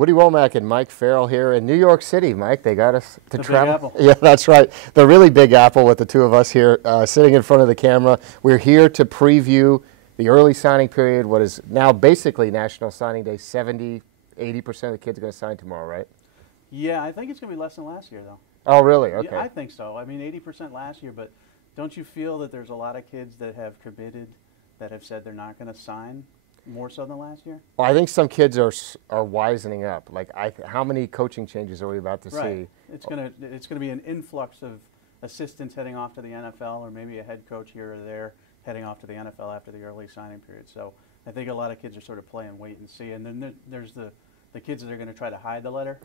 Woody Wommack and Mike Farrell here in New York City. Mike, they got us to travel. Big Apple. Yeah, that's right. The really big apple with the two of us here sitting in front of the camera. We're here to preview the early signing period, what is now basically National Signing Day. 70, 80% of the kids are going to sign tomorrow, right? Yeah, I think it's going to be less than last year, though. Oh, really? Okay. Yeah, I think so. I mean, 80% last year, but don't you feel that there's a lot of kids that have committed that have said they're not going to sign more so than last year? Well, I think some kids are wisening up. Like, how many coaching changes are we about to see? It's gonna be an influx of assistants heading off to the NFL, or maybe a head coach here or there heading off to the NFL after the early signing period. So I think a lot of kids are sort of playing wait and see. And then there's the kids that are going to try to hide the letter.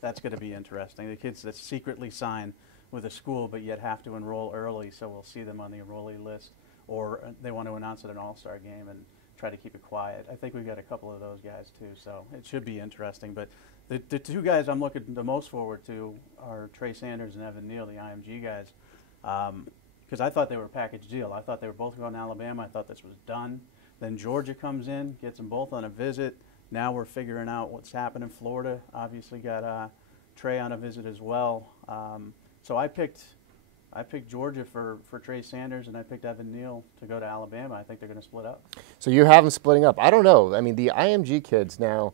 That's going to be interesting. The kids that secretly sign with a school but yet have to enroll early, so we'll see them on the enrollee list, or they want to announce it at an all-star game and try to keep it quiet. I think we've got a couple of those guys too, so it should be interesting. But the two guys I'm looking the most forward to are Trey Sanders and Evan Neal, the IMG guys, because I thought they were a package deal. I thought they were both going to Alabama. I thought this was done. Then Georgia comes in, gets them both on a visit. Now we're figuring out what's happening. Florida obviously got Trey on a visit as well. So I picked Georgia for Trey Sanders, and I picked Evan Neal to go to Alabama. I think they're going to split up. So you have them splitting up. I don't know. I mean, the IMG kids now,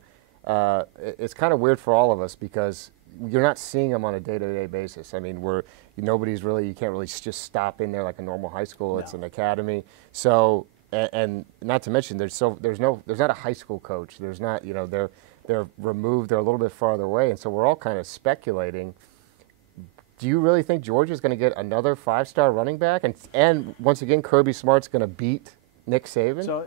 it's kind of weird for all of us because you're not seeing them on a day-to-day basis. I mean, you can't really just stop in there like a normal high school. No. It's an academy. So, and not to mention, there's not a high school coach. There's not, they're removed. They're a little bit farther away, and so we're all kind of speculating. Do you really think Georgia's going to get another 5-star running back? And once again, Kirby Smart's going to beat Nick Saban? So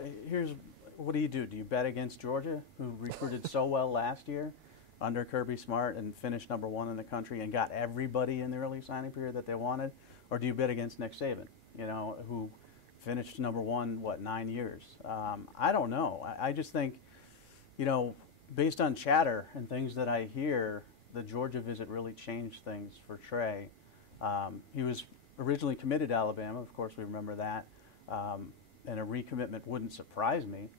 what do? Do you bet against Georgia, who recruited so well last year under Kirby Smart and finished #1 in the country and got everybody in the early signing period that they wanted? Or do you bet against Nick Saban, who finished #1, 9 years? I don't know. I just think, based on chatter and things that I hear, the Georgia visit really changed things for Trey. He was originally committed to Alabama. Of course, we remember that. And a recommitment wouldn't surprise me.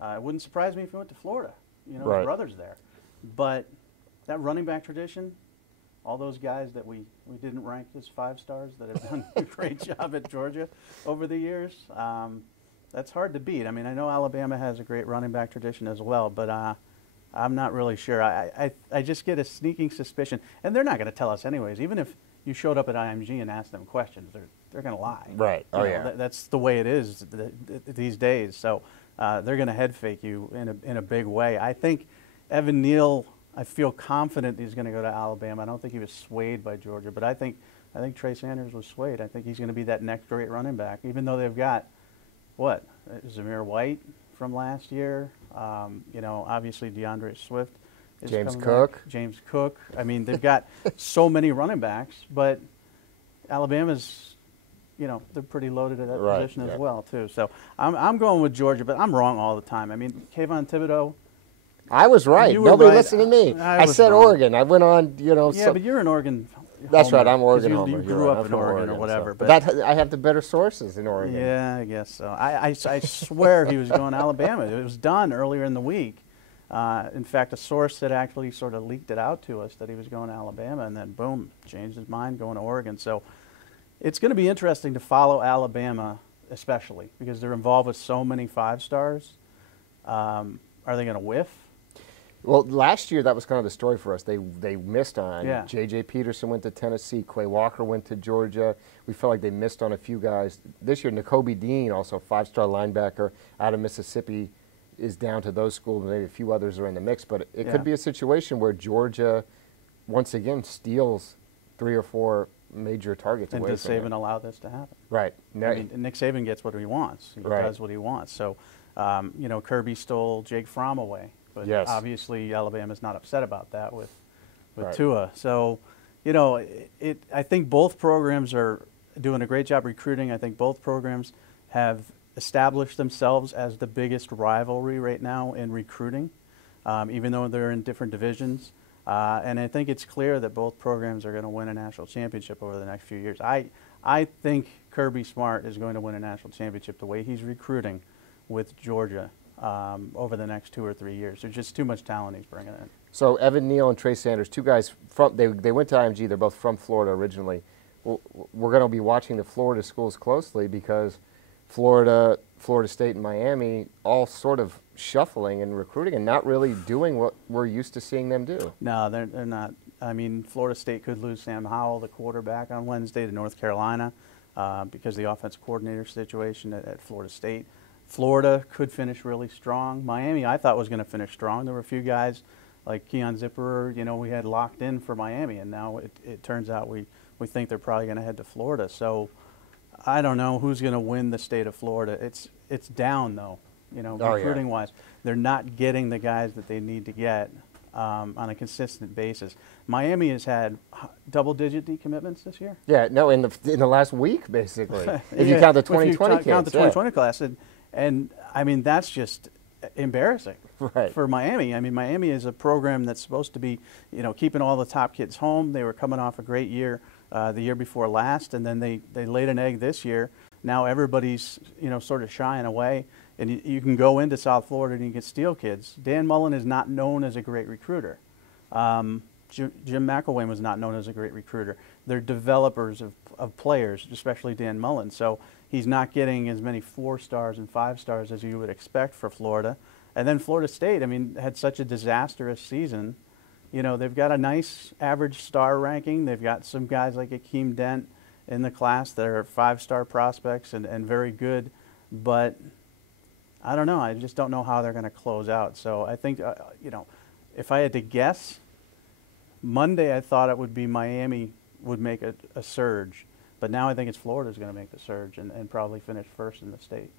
It wouldn't surprise me if he went to Florida. Right. His brother's there. But that running back tradition, all those guys that we didn't rank as 5 stars that have done a great job at Georgia over the years, that's hard to beat. I mean, I know Alabama has a great running back tradition as well, but I'm not really sure. I just get a sneaking suspicion, and they're not going to tell us anyways. Even if you showed up at IMG and asked them questions, they're going to lie. Right. Oh, yeah. That's the way it is these days. So they're going to head fake you in a big way. I think Evan Neal, I feel confident he's going to go to Alabama. I don't think he was swayed by Georgia, but I think Trey Sanders was swayed. I think he's going to be that next great running back, even though they've got, Zamir White from last year. Obviously DeAndre Swift is James coming Cook. back. James Cook. I mean, they've got so many running backs, but Alabama's, they're pretty loaded at that position as well, too. So I'm going with Georgia, but I'm wrong all the time. I mean, Kayvon Thibodeau. I was right. Nobody listened to me. I said wrong. Oregon. I went on, Yeah, but you're an Oregon That's homer. right. I'm Oregon homer. You grew up in Oregon or whatever. So. But I have the better sources in Oregon. Yeah, I guess so. I swear he was going to Alabama. It was done earlier in the week. In fact, a source had actually sort of leaked it out to us that he was going to Alabama, and then boom, changed his mind, going to Oregon. So it's going to be interesting to follow Alabama, especially because they're involved with so many 5 stars. Are they going to whiff? Well, last year that was kind of the story for us. They missed on. Yeah. J.J. Peterson went to Tennessee. Quay Walker went to Georgia. We felt like they missed on a few guys. This year, Nakobe Dean, also 5-star linebacker out of Mississippi, is down to those schools. Maybe a few others are in the mix. But it could be a situation where Georgia, once again, steals 3 or 4 major targets away from does Saban allow this to happen? Right. I mean, Nick Saban gets what he wants. He does what he wants. So, Kirby stole Jake Fromm away. But obviously Alabama's not upset about that with Tua. So, I think both programs are doing a great job recruiting. I think both programs have established themselves as the biggest rivalry right now in recruiting, even though they're in different divisions. And I think it's clear that both programs are going to win a national championship over the next few years. I think Kirby Smart is going to win a national championship the way he's recruiting with Georgia. over the next 2 or 3 years. There's just too much talent he's bringing in. So Evan Neal and Trey Sanders, two guys they went to IMG. They're both from Florida originally. We're going to be watching the Florida schools closely because Florida, Florida State, and Miami all sort of shuffling and recruiting and not really doing what we're used to seeing them do. No, they're not. I mean, Florida State could lose Sam Howell, the quarterback, on Wednesday to North Carolina because of the offensive coordinator situation at Florida State. Florida could finish really strong. Miami, I thought, was going to finish strong. There were a few guys like Keon Zipperer, we had locked in for Miami, and now it turns out we think they're probably going to head to Florida. So I don't know who's going to win the state of Florida. It's down, though, recruiting-wise. They're not getting the guys that they need to get on a consistent basis. Miami has had double-digit decommitments this year. Yeah, no, in the last week, basically, if you count the 2020 kids. Count the 2020 class, and I mean that's just embarrassing for Miami. I mean, Miami is a program that's supposed to be, keeping all the top kids home. They were coming off a great year the year before last, and then they laid an egg this year. Now everybody's, sort of shying away, and you can go into South Florida and you can steal kids. Dan Mullen is not known as a great recruiter. Jim McElwain was not known as a great recruiter. They're developers of players, especially Dan Mullen. So he's not getting as many 4 stars and 5 stars as you would expect for Florida. And then Florida State, I mean, had such a disastrous season. They've got a nice average star ranking. They've got some guys like Akeem Dent in the class that are 5-star prospects and very good. But I don't know. I just don't know how they're going to close out. So I think, if I had to guess, Monday I thought it would be Miami would make a surge. But now I think it's Florida's going to make the surge and probably finish first in the state.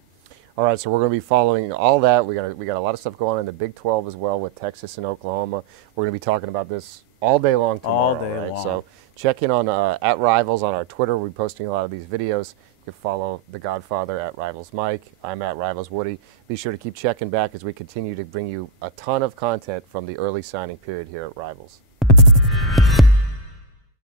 All right, so we're going to be following all that. We got a lot of stuff going on in the Big 12 as well with Texas and Oklahoma. We're going to be talking about this all day long tomorrow. All day long. So check in on at Rivals on our Twitter. We're posting a lot of these videos. You can follow The Godfather at Rivals Mike. I'm at Rivals Woody. Be sure to keep checking back as we continue to bring you a ton of content from the early signing period here at Rivals.